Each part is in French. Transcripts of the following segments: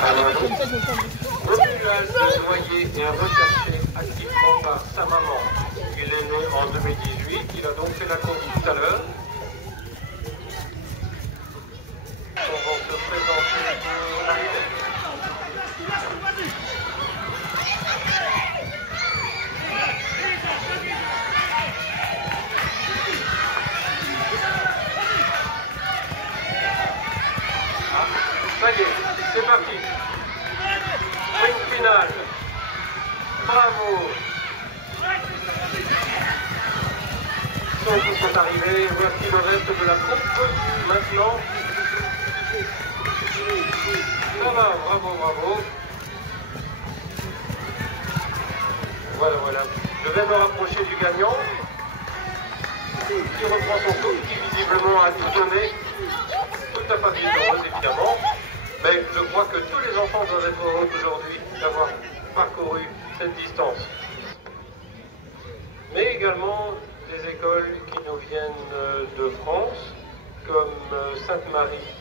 Alors, Romuald Noyer est recherché activement par sa maman. Il est né en 2018, il a donc fait la course tout à l'heure. On va se présenter pour l'arrivée. Ça y est, c'est parti. Sprint final. Bravo. Ils sont arrivés. Voici le reste de la troupe. Maintenant. Ça va, bravo, bravo. Voilà, voilà. Je vais me rapprocher du gagnant. Qui reprend son tour, qui visiblement a tout donné. Toute la famille est heureuse, évidemment. Mais je crois que tous les enfants doivent être heureux aujourd'hui d'avoir parcouru cette distance. Mais également des écoles qui nous viennent de France, comme Sainte-Marie.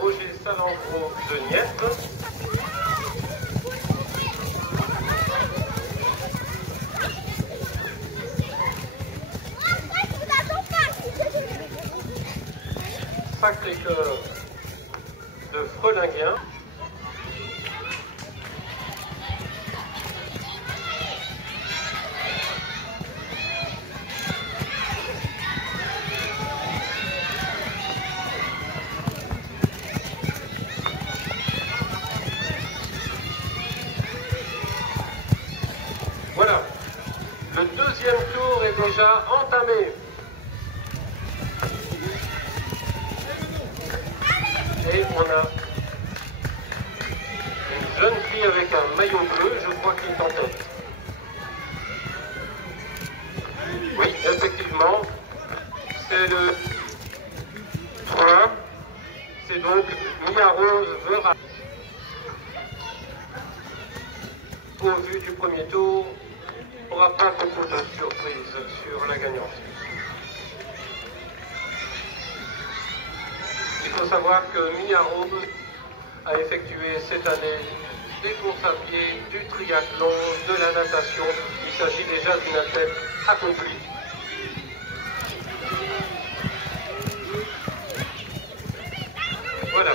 Roger Salengro de Nièvre. Sacré-Cœur de Frelinguien. Voilà, le deuxième tour est déjà entamé. Et on a une jeune fille avec un maillot bleu, je crois qu'il est en tête. Oui, effectivement, c'est le 3. C'est donc Mia Rose Vera. Au vu du premier tour, on n'aura pas beaucoup de surprises sur la gagnante. Il faut savoir que Mia Rose a effectué cette année des courses à pied, du triathlon, de la natation. Il s'agit déjà d'une athlète accomplie. Voilà.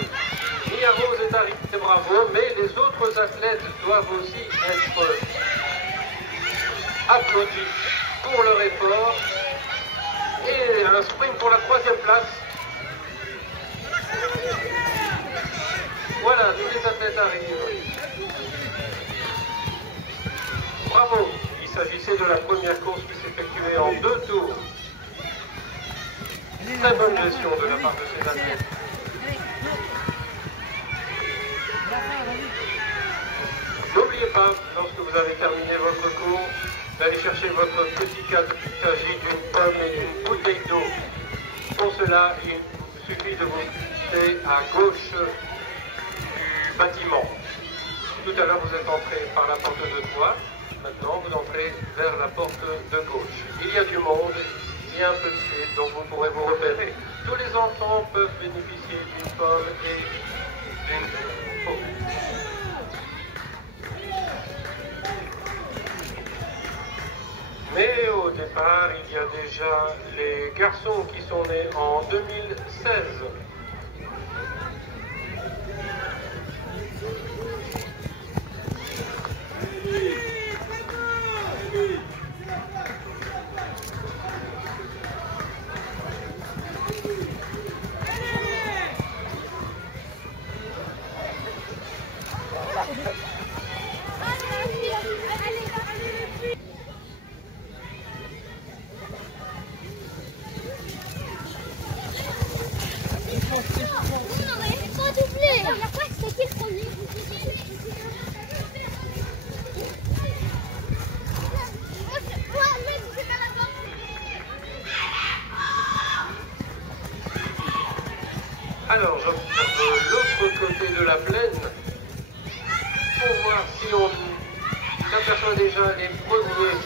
Mia Rose est arrivée, bravo, mais les autres athlètes doivent aussi être applaudis pour leur effort. Et un sprint pour la 3e place. Voilà, tous les athlètes arrivent. Bravo. Il s'agissait de la première course qui s'effectuait en 2 tours. Très bonne gestion de la part de ces athlètes. N'oubliez pas, lorsque vous avez terminé votre cours, d'aller chercher votre petit cadeau. Il s'agit d'une pomme et d'une bouteille d'eau. Pour cela, il suffit de vous placer à gauche du bâtiment. Tout à l'heure, vous êtes entré par la porte de droite. Maintenant, vous entrez vers la porte de gauche. Il y a du monde, il y a un peu de fil, donc vous pourrez vous repérer. Tous les enfants peuvent bénéficier d'une pomme et d'une peau. Mais au départ, il y a déjà les garçons qui sont nés en 2016. Alors, j'observe l'autre côté de la plaine pour voir si on aperçoit déjà les premiers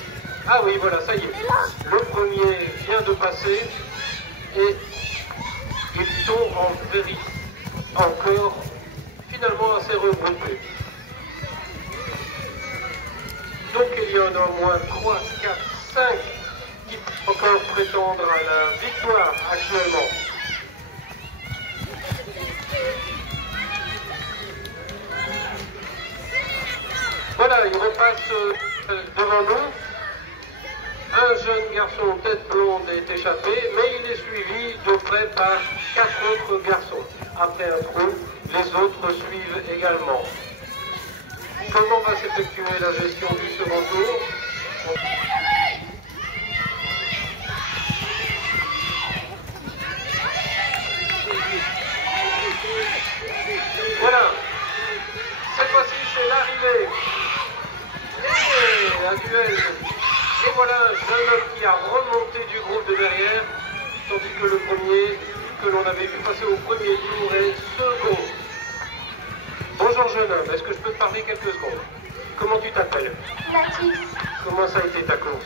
Ah oui, voilà, ça y est. Le premier vient de passer et ils sont en série encore finalement assez regroupés. Donc il y en a au moins 3, 4, 5 qui peuvent encore prétendre à la victoire actuellement. Voilà, il repasse devant nous. Un jeune garçon tête blonde est échappé, mais il est suivi de près par 4 autres garçons. Après un trou, les autres suivent également. Comment va s'effectuer la gestion du second tour? Voilà. Cette fois-ci, c'est l'arrivée. Et un duel. Et voilà un jeune homme qui a remonté du groupe de derrière, tandis que le premier, que l'on avait vu passer au premier tour, est second. Bonjour jeune homme, est-ce que je peux te parler quelques secondes? Comment tu t'appelles? Mathis. Comment ça a été ta course?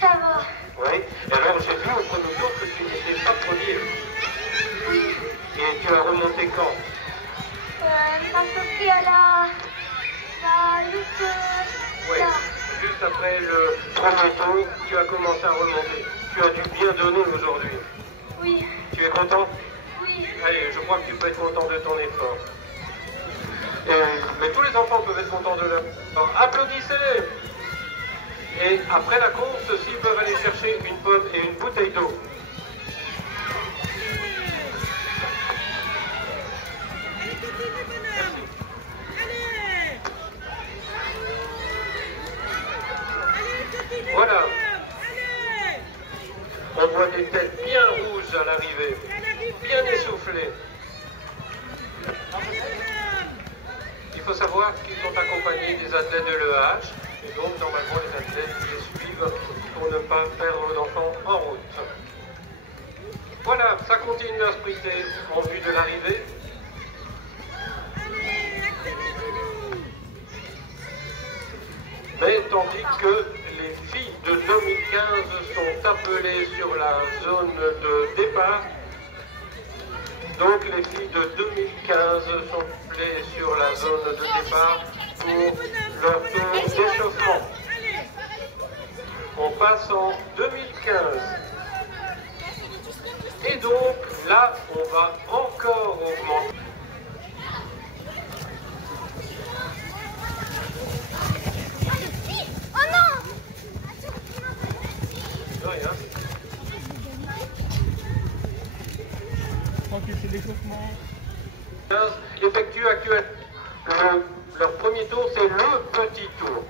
Ça va. Oui. Et alors j'ai vu au premier tour que tu n'étais pas premier. Oui. Et tu as remonté quand? À peu près à la lutte. Oui. Juste après le premier tour, tu as commencé à remonter. Tu as dû bien donner aujourd'hui. Oui. Tu es content? Oui. Allez, je crois que tu peux être content de ton effort. Mais tous les enfants peuvent être contents de leur effort. Applaudissez-les! Et après la course, s'ils peuvent aller chercher une pomme et une bouteille d'eau. Voilà. On voit des têtes bien rouges à l'arrivée, bien essoufflées. Il faut savoir qu'ils sont accompagnés des athlètes de l'EH, et donc normalement les athlètes les suivent pour ne pas perdre d'enfants en route. Voilà, ça continue à sprinter en vue de l'arrivée. Mais tandis que les filles de 2015 sont appelées sur la zone de départ, donc les filles de 2015 sont appelées sur la zone de départ pour leur tour d'échauffement. On passe en 2015. Et donc là, on va encore augmenter. Tranquille, c'est l'échauffement. Effectue actuellement leur premier tour, c'est le petit tour.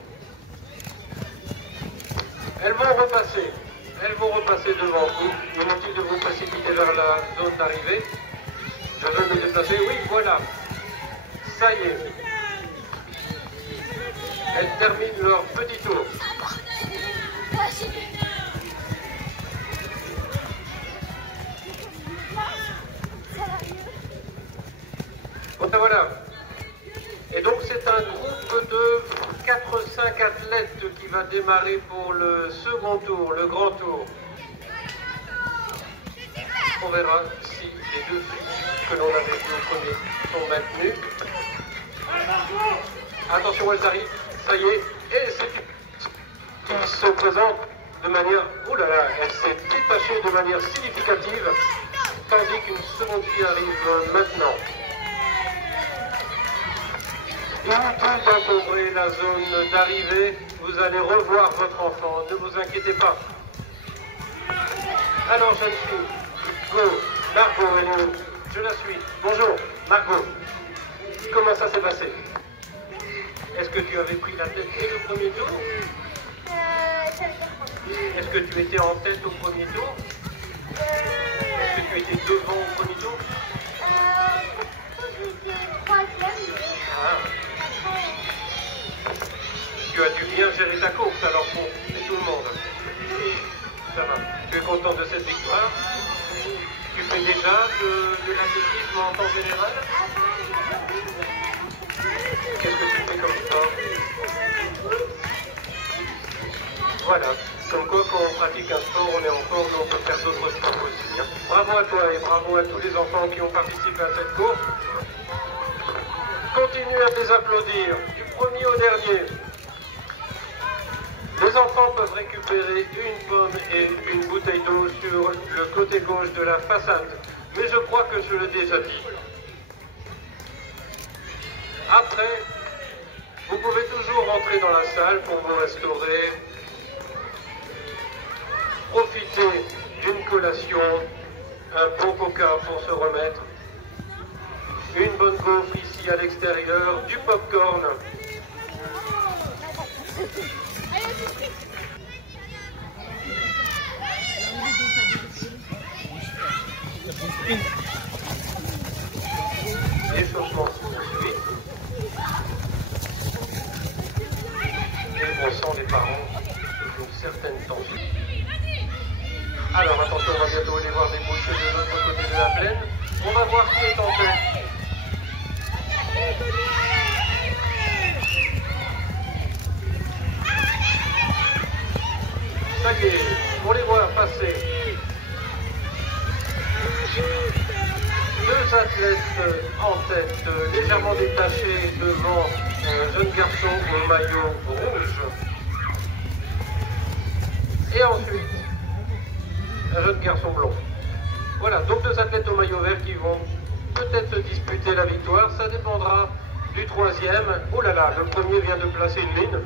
Elles vont repasser devant vous. Inutile de vous précipiter vers la zone d'arrivée. Je vais me déplacer. Oui, voilà. Ça y est. Elles terminent leur petit tour. Voilà. Et donc c'est un groupe de 4-5 athlètes qui va démarrer pour le second tour, le grand tour. On verra si les deux filles que l'on avait vues au premier sont maintenues. Attention, elles arrivent, ça y est, et c'est qui se présente de manière... Oh là là, elle s'est détachée de manière significative, tandis qu'une seconde fille arrive maintenant. Inutile d'encombrer la zone d'arrivée, vous allez revoir votre enfant, ne vous inquiétez pas. Alors jeune fille, go, Margot, elle est où? Je la suis. Bonjour, Margot. Comment ça s'est passé? Est-ce que tu avais pris la tête dès le premier tour? Est-ce que tu étais en tête au premier tour? Est-ce que tu étais devant au premier tour? Tu as dû bien gérer ta course alors pour tout le monde. Ça va. Tu es content de cette victoire? Tu fais déjà de l'athlétisme en temps général? Qu'est-ce que tu fais comme sport? Voilà. Comme quoi, quand on pratique un sport, on est en forme, on peut faire d'autres sports aussi. Hein. Bravo à toi et bravo à tous les enfants qui ont participé à cette course. Continuez à les applaudir, du premier au dernier. Les enfants peuvent récupérer une pomme et une bouteille d'eau sur le côté gauche de la façade. Mais je crois que je l'ai déjà dit. Après, vous pouvez toujours rentrer dans la salle pour vous restaurer. Profiter d'une collation, un bon coca pour se remettre, une bonne gaufre ici à l'extérieur, du popcorn. L'échauffement ensuite. Et on sent les parents une certaine tension. Alors attention, on va bientôt aller voir les bouches de l'autre côté de la plaine. On va voir qui est en tête. Ça y est, on les voit passer. Deux athlètes en tête, légèrement détachés devant un jeune garçon au maillot rouge. Et ensuite, un jeune garçon blond. Voilà, donc deux athlètes au maillot vert qui vont peut-être se disputer la victoire. Ça dépendra du troisième. Oh là là, le premier vient de placer une mine.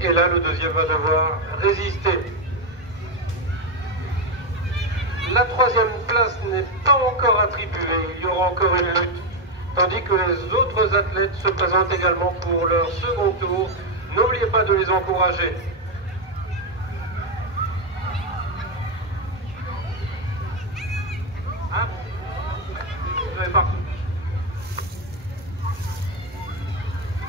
Et là, le deuxième va devoir résister. La troisième place n'est pas encore attribuée. Il y aura encore une lutte. Tandis que les autres athlètes se présentent également pour leur second tour. N'oubliez pas de les encourager. Ah, vous avez partout.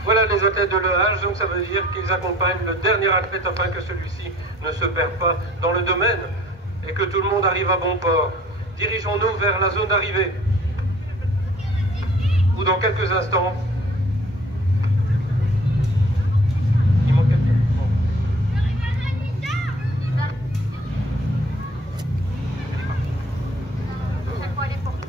Voilà les athlètes de l'EH, donc ça veut dire qu'ils accompagnent le dernier athlète afin que celui-ci ne se perde pas dans le domaine et que tout le monde arrive à bon port. Dirigeons-nous vers la zone d'arrivée, où dans quelques instants, il manque quelqu'un. Bon. Chaque fois, elle est portée.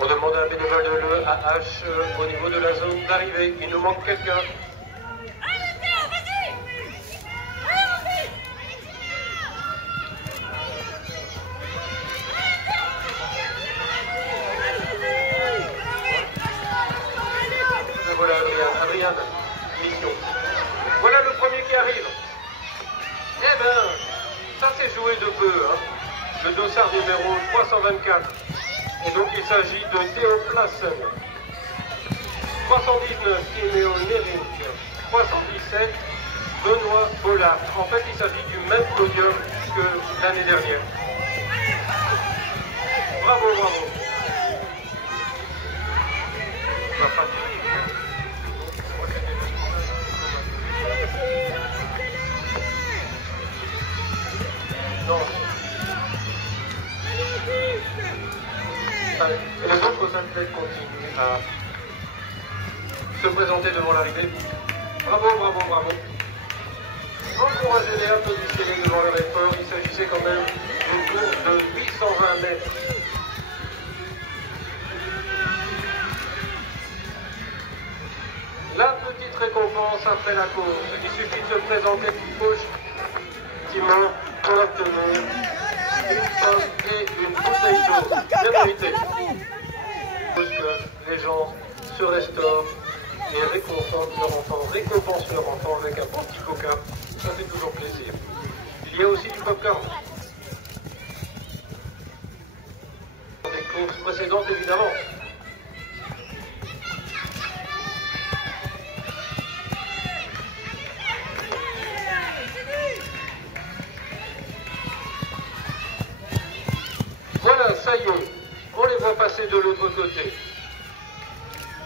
On demande à un bénévole de l'EAH au niveau de la zone d'arrivée. Il nous manque quelqu'un. Voilà Adrien, mission. Voilà le premier qui arrive. Eh ben, ça s'est joué de peu, hein. Le dossard numéro 324. Et donc il s'agit de Théo Plassen. 319, Timéo Nérink. 317, Benoît Bollard. En fait, il s'agit du même podium que l'année dernière. Bravo, bravo. Non. Et les autres athlètes continuent à se présenter devant l'arrivée. Bravo, bravo, bravo. Encouragez-les, applaudissez-les devant leur effort. Il s'agissait quand même d'une course de 820 mètres. La petite récompense après la course. Il suffit de se présenter gauchement pour obtenir une pomme et une bouteille d'eau. Bien mérité. Que les gens se restaurent et récompensent leur enfant avec un bon petit coca. Ça fait toujours plaisir. Il y a aussi du popcorn. Des courses précédentes évidemment. Voilà, ça y est, on les voit passer de l'autre côté.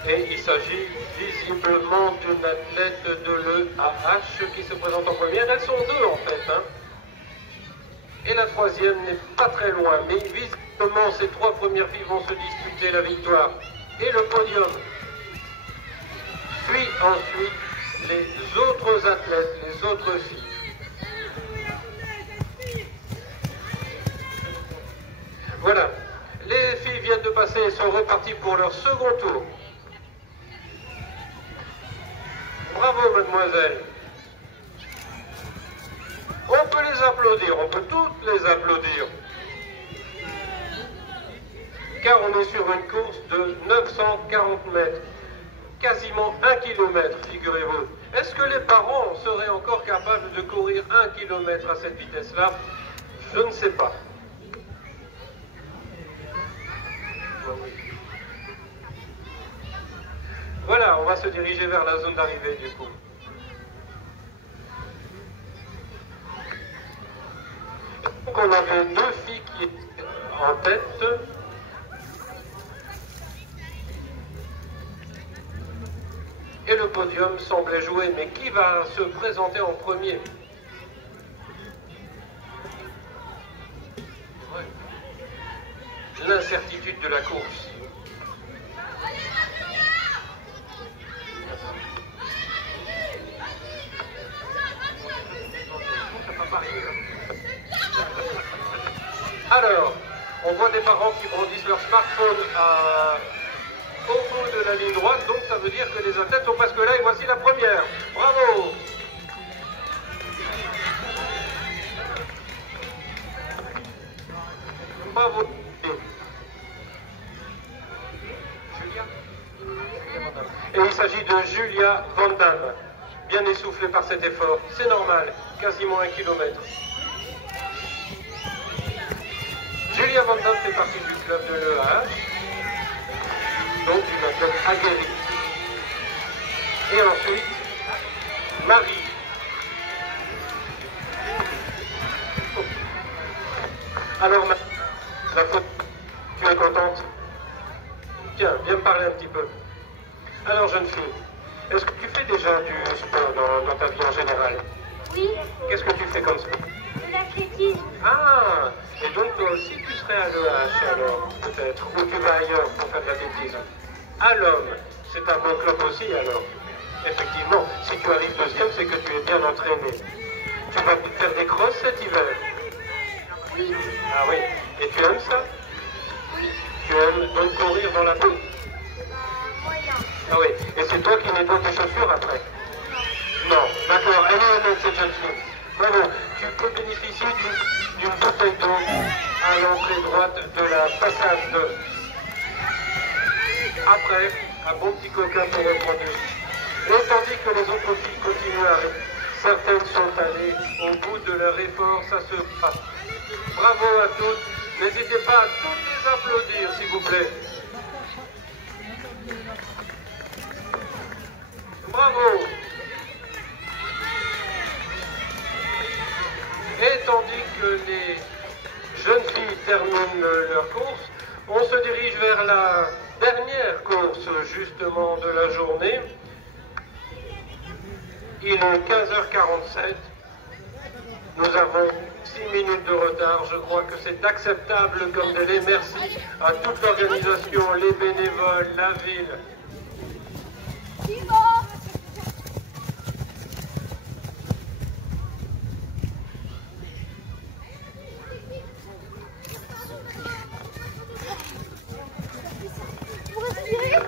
Et il s'agit visiblement d'une athlète de l'EAH qui se présente en première. Elles sont deux en fait. Hein. Et la troisième n'est pas très loin, mais visiblement ces trois premières filles vont se disputer la victoire et le podium. Puis ensuite les autres athlètes, les autres filles. Voilà, les filles viennent de passer et sont reparties pour leur second tour. Bravo mademoiselle. On peut les applaudir, on peut toutes les applaudir. Car on est sur une course de 940 mètres. Quasiment 1 km, figurez-vous. Est-ce que les parents seraient encore capables de courir 1 km à cette vitesse-là? Je ne sais pas. Voilà, on va se diriger vers la zone d'arrivée du coup. Donc on avait deux filles qui étaient en tête. Et le podium semblait jouer, mais qui va se présenter en premier? Ouais. L'incertitude de la course. Alors, on voit des parents qui brandissent leur smartphone au bout de la ligne droite, donc ça veut dire que les athlètes sont presque là et voici la première. Bravo! Bravo! Julia? Et il s'agit de Julia Van Damme, bien essoufflée par cet effort. C'est normal, quasiment 1 kilomètre. Julia Van Damme fait partie du club de l'EAH, donc d'une athlète aguerrie. Et ensuite, Marie. Alors, la photo, tu es contente? Tiens, viens me parler un petit peu. Alors, jeune fille, est-ce que tu fais déjà du sport dans ta vie en général? Oui, Qu'est-ce que tu fais comme sport? de l'athlétisme. Ah, et donc toi aussi tu serais à l'EH alors, peut-être, ou tu vas ailleurs pour faire de l'athlétisme. À l'homme, c'est un bon club aussi alors. Effectivement, si tu arrives deuxième, c'est que tu es bien entraîné. Tu vas faire des crosses cet hiver? Oui, Ah oui, et tu aimes ça? oui, Tu aimes donc courir dans la boue? moyen. Ah oui, et c'est toi qui nettoies tes chaussures après? Non, d'accord, elle est honnête cette jeune fille. Bravo, tu peux bénéficier d'une bouteille d'eau à l'entrée droite de la façade. Après, un bon petit coquin pour reprendre. Et tandis que les autres filles continuent à rire, certaines sont allées au bout de leur effort, ça se passe. Bravo à toutes, n'hésitez pas à toutes les applaudir s'il vous plaît. Bravo. Et tandis que les jeunes filles terminent leur course, on se dirige vers la dernière course justement de la journée. Il est 15h47. Nous avons 6 minutes de retard. Je crois que c'est acceptable comme délai. Merci à toute l'organisation, les bénévoles, la ville.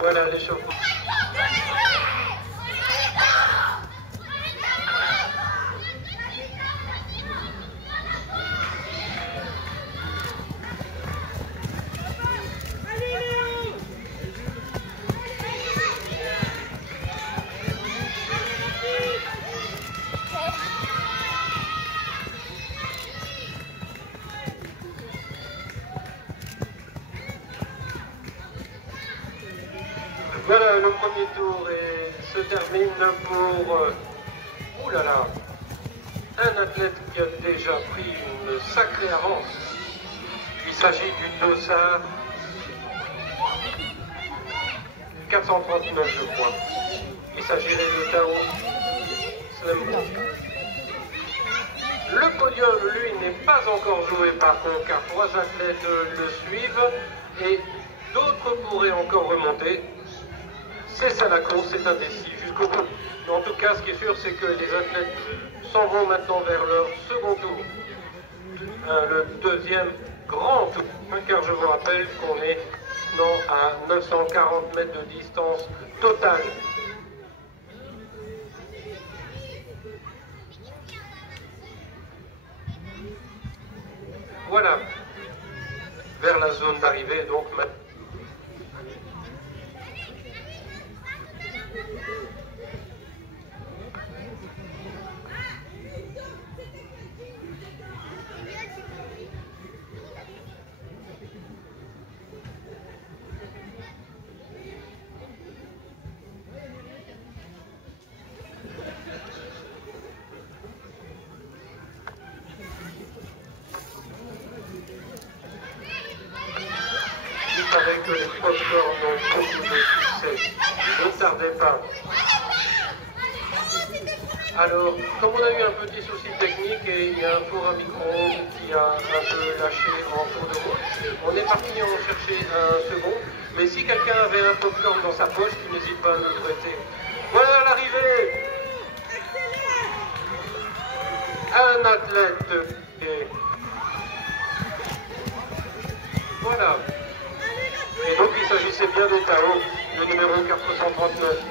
Voilà l'échauffement. Voilà, le premier tour se termine pour, ouh là là, un athlète qui a déjà pris une sacrée avance. Il s'agit du dossard 439, je crois. Il s'agirait de Tao Slembo. Le podium, lui, n'est pas encore joué par contre, car 3 athlètes le suivent et d'autres pourraient encore remonter. C'est ça la course, c'est indécis jusqu'au bout. En tout cas, ce qui est sûr, c'est que les athlètes s'en vont maintenant vers leur second tour. Le deuxième grand tour, car je vous rappelle qu'on est maintenant à 940 mètres de distance totale. Voilà, vers la zone d'arrivée, donc maintenant. Que les popcorn ont beaucoup de succès. Ne tardez pas. Alors, comme on a eu un petit souci technique et il y a un four à micro-ondes qui a un peu lâché en cours de route, on est parti en chercher un second. Mais si quelqu'un avait un popcorn dans sa poche, qu'il n'hésite pas à nous prêter. Voilà l'arrivée. Un athlète. Et voilà. Et donc il s'agissait bien de Tao, le numéro 439.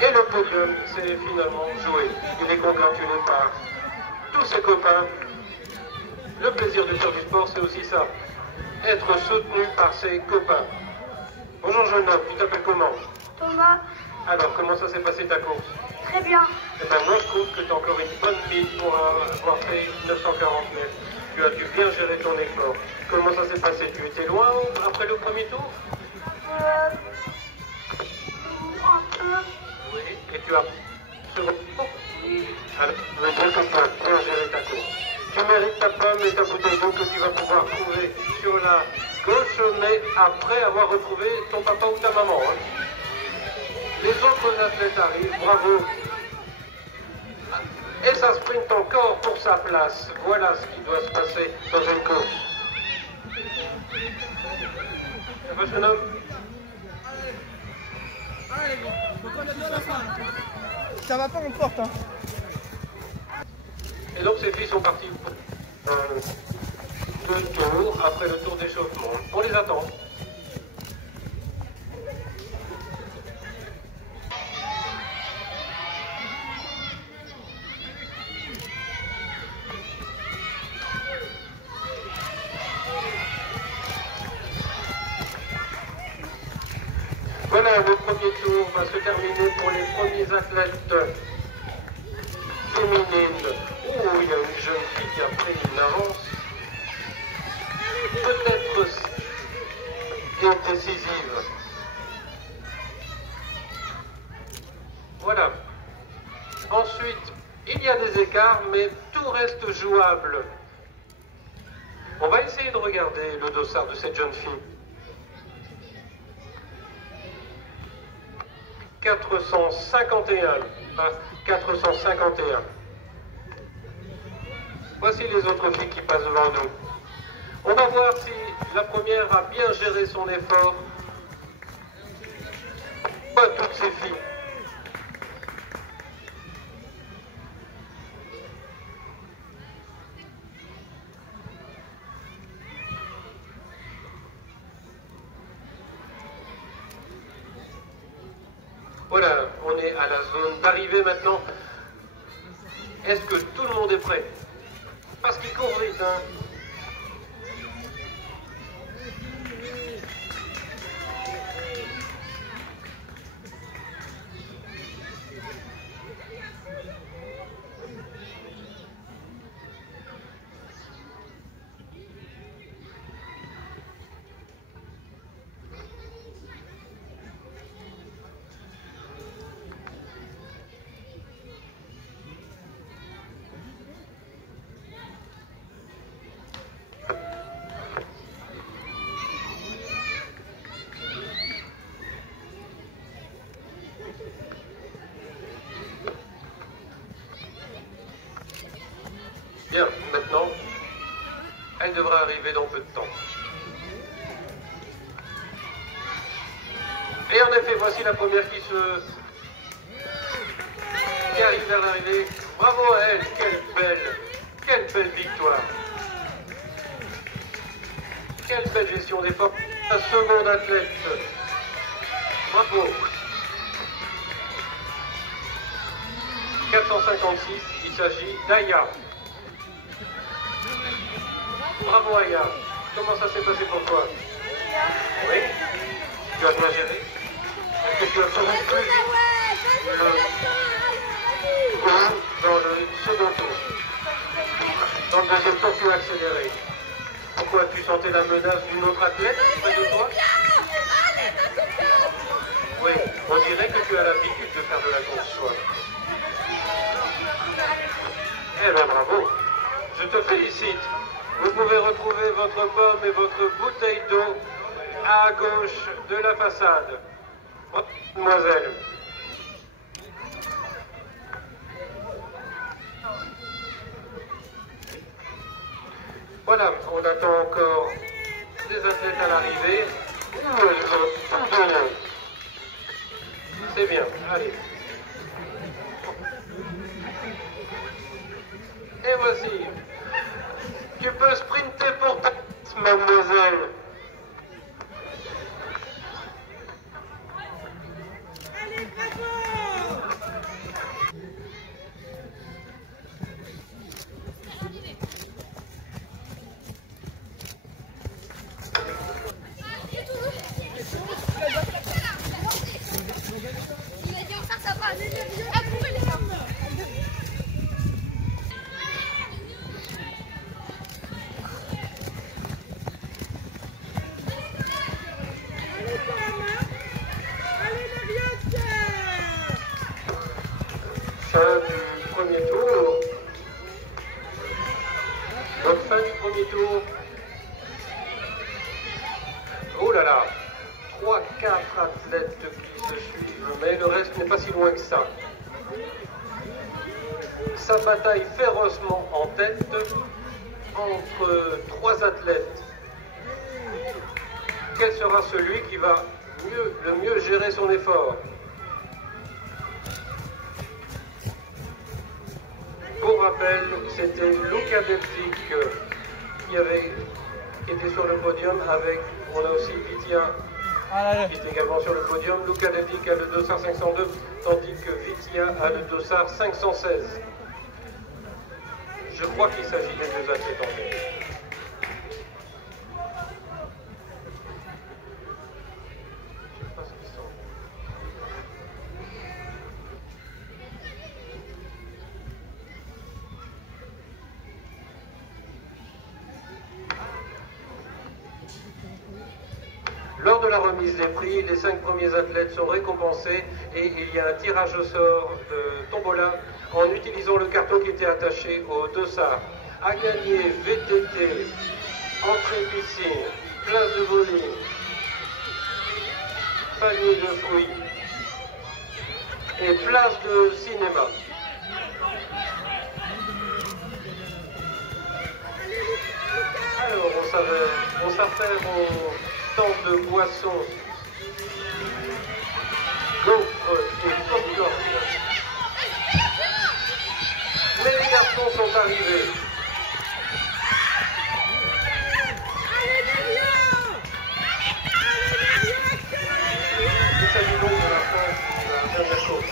Et le podium s'est finalement joué. Il est congratulé par tous ses copains. Le plaisir de faire du sport, c'est aussi ça. Être soutenu par ses copains. Bonjour jeune homme, tu t'appelles comment? Thomas. Alors, comment ça s'est passé ta course? Très bien. Eh bien, moi je trouve que tu as encore une bonne mine pour avoir fait 940 mètres. Tu as dû bien gérer ton effort. Comment ça s'est passé? Tu étais loin après le premier tour? Un peu. Oui. Et tu as second tour? Oui. Alors, je veux dire que tu as bien géré ta course. Tu mérites ta pomme et ta bouteille d'eau que tu vas pouvoir trouver sur la gauche, mais après avoir retrouvé ton papa ou ta maman. Hein. Les autres athlètes arrivent, bravo. Et ça sprint encore pour sa place. Voilà ce qui doit se passer dans une course. Ça va, jeune homme? Ça va pas, on porte. Hein. Et donc ces filles sont parties pour 2 tours après le tour d'échauffement. On les attend. Voilà, le premier tour va se terminer pour les premiers athlètes féminines. Oh, il y a une jeune fille qui a pris une avance. Peut-être est décisive. Voilà. Ensuite, il y a des écarts, mais tout reste jouable. On va essayer de regarder le dossard de cette jeune fille. 451. 451. Voici les autres filles qui passent devant nous. On va voir si la première a bien géré son effort. Pas toutes ces filles. Voilà, on est à la zone d'arrivée maintenant. Est-ce que tout le monde est prêt? Parce qu'il court vite, hein. Bien, maintenant, elle devra arriver dans peu de temps. Et en effet, voici la première qui arrive vers l'arrivée. Bravo à elle, quelle belle victoire. Quelle belle gestion d'effort. La seconde athlète. Bravo. 456, il s'agit d'Aya. Bravo Aya. Comment ça s'est passé pour toi? Oui. Tu as bien géré? Est-ce que tu as couru plus vite dans le second tour? Dans le deuxième tour, tu as accéléré. Pourquoi? Tu sentais la menace d'une autre athlète près de toi? Oui, on dirait que tu as l'habitude de faire de la course, toi. Eh bien, bravo. Je te félicite. Vous pouvez retrouver votre pomme et votre bouteille d'eau à gauche de la façade. Mademoiselle. Voilà, on attend encore les athlètes à l'arrivée. C'est bien, allez. Et voici. Tu peux sprinter pour ta mademoiselle. Allez, bravo! Il a dit en faire ça va. Approuvez les femmes. Fin du premier tour. Donc fin du premier tour. Oh là là, 3-4 athlètes qui se suivent, mais le reste n'est pas si loin que ça. Ça bataille férocement en tête entre 3 athlètes. Quel sera celui qui va le mieux gérer son effort? Pour rappel, c'était Luka Deltic qui était sur le podium avec, on a aussi Vitia qui est également sur le podium. Luka Deltic a le dossard 502, tandis que Vitia a le dossard 516. Je crois qu'il s'agit des 2 athlètes en fait. Lors de la remise des prix, les 5 premiers athlètes sont récompensés et il y a un tirage au sort de tombola en utilisant le carton qui était attaché au dossard. À gagner VTT, entrée piscine, place de bowling, panier de fruits et place de cinéma. Alors, on s'affaire au stand de boissons, gaufres et popcorn. Mais les garçons sont arrivés. Il s'agit donc de la fin de la dernière course.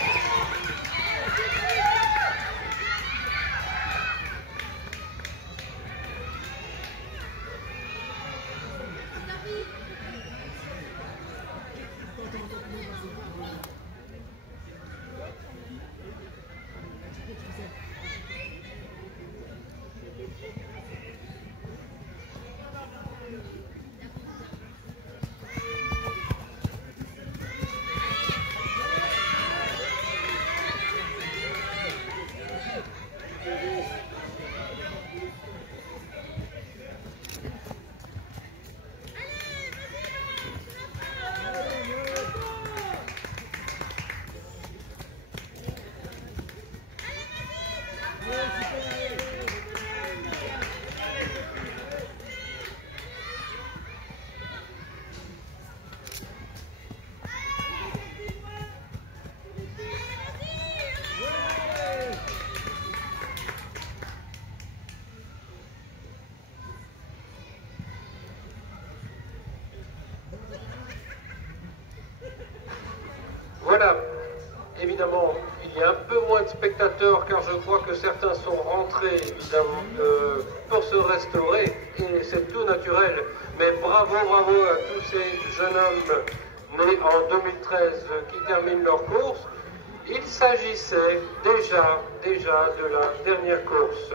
spectateurs, car je crois que certains sont rentrés évidemment pour se restaurer, et c'est tout naturel. Mais bravo, bravo à tous ces jeunes hommes nés en 2013 qui terminent leur course. Il s'agissait déjà de la dernière course.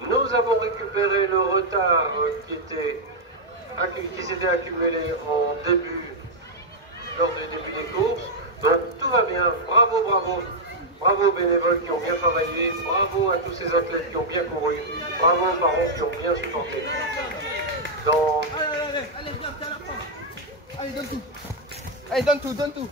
Nous avons récupéré le retard qui s'était accumulé lors du début des courses. Donc tout va bien. Bravo, bravo. Bravo aux bénévoles qui ont bien travaillé. Bravo à tous ces athlètes qui ont bien couru. Bravo aux parents qui ont bien supporté. Allez, viens, t'es à la fin. Allez, donne tout. Allez, donne tout.